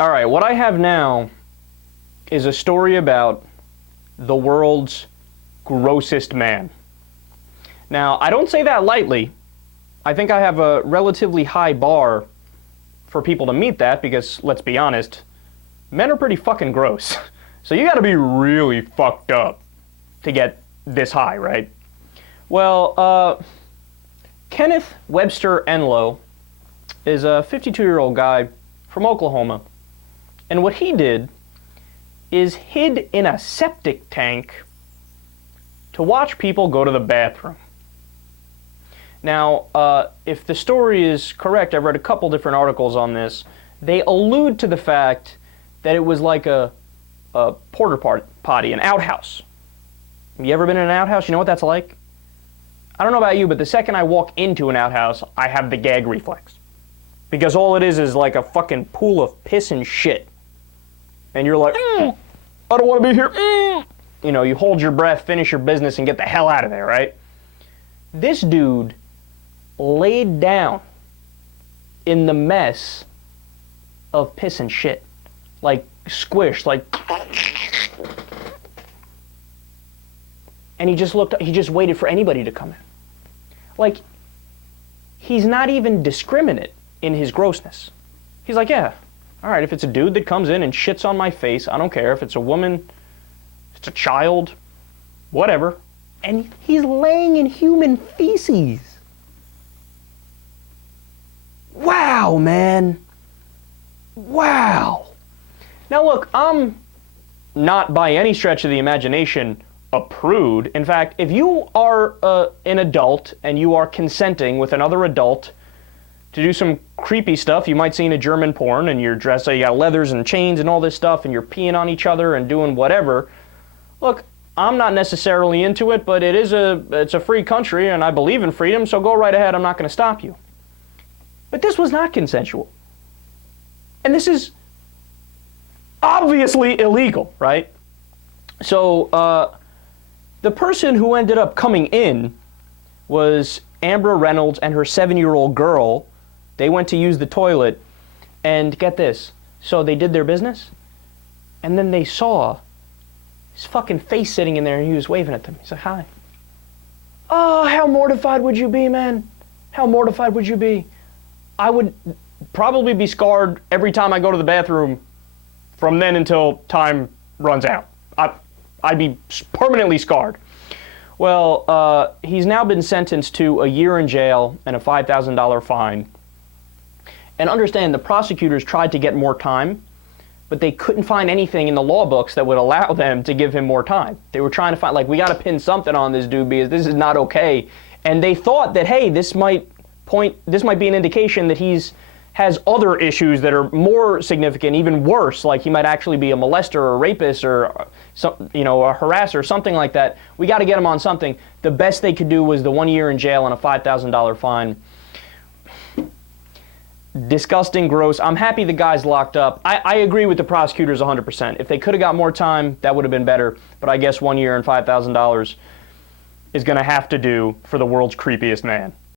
All right, what I have now is a story about the world's grossest man. Now, I don't say that lightly. I think I have a relatively high bar for people to meet that because, let's be honest, men are pretty fucking gross. So you gotta be really fucked up to get this high, right? Well, Kenneth Webster Enlow is a 52-year-old guy from Oklahoma. And what he did is hid in a septic tank to watch people go to the bathroom. Now, if the story is correct, I've read a couple different articles on this. They allude to the fact that it was like a porta potty, an outhouse. Have you ever been in an outhouse? You know what that's like? I don't know about you, but the second I walk into an outhouse, I have the gag reflex. Because all it is like a fucking pool of piss and shit. And you're like, I don't want to be here. You know, you hold your breath, finish your business, and get the hell out of there, right? This dude laid down in the mess of piss and shit. Like, squished, like... And he just waited for anybody to come in. Like, he's not even discriminate in his grossness. He's like, yeah, all right, if it's a dude that comes in and shits on my face, I don't care. If it's a woman, if it's a child, whatever. And he's laying in human feces. Wow, man. Wow. Now look, I'm not by any stretch of the imagination a prude. In fact, if you are an adult and you are consenting with another adult to do some creepy stuff you might see in a German porn, and you're dressed, so you got leathers and chains and all this stuff, and you're peeing on each other and doing whatever, look, I'm not necessarily into it, but it's a free country and I believe in freedom, so go right ahead, I'm not going to stop you. But this was not consensual. And this is obviously illegal, right? So, the person who ended up coming in was Ambra Reynolds and her 7-year-old girl. They went to use the toilet, and get this, so they did their business, and then they saw his fucking face sitting in there, and he was waving at them. He's like, hi. Oh, how mortified would you be, man? How mortified would you be? I would probably be scarred every time I go to the bathroom from then until time runs out. I'd be permanently scarred. Well, he's now been sentenced to a year in jail and a $5,000 fine. And understand, the prosecutors tried to get more time, but they couldn't find anything in the law books that would allow them to give him more time. They were trying to find, like, we got to pin something on this dude because this is not okay. And they thought that, hey, this might be an indication that has other issues that are more significant, even worse, like he might actually be a molester or a rapist or a harasser, something like that. We got to get him on something. The best they could do was the 1 year in jail and a $5,000 fine. Disgusting, gross. I'm happy the guy's locked up. I agree with the prosecutors 100%. If they could have got more time, that would have been better. But I guess 1 year and $5,000 is going to have to do for the world's creepiest man.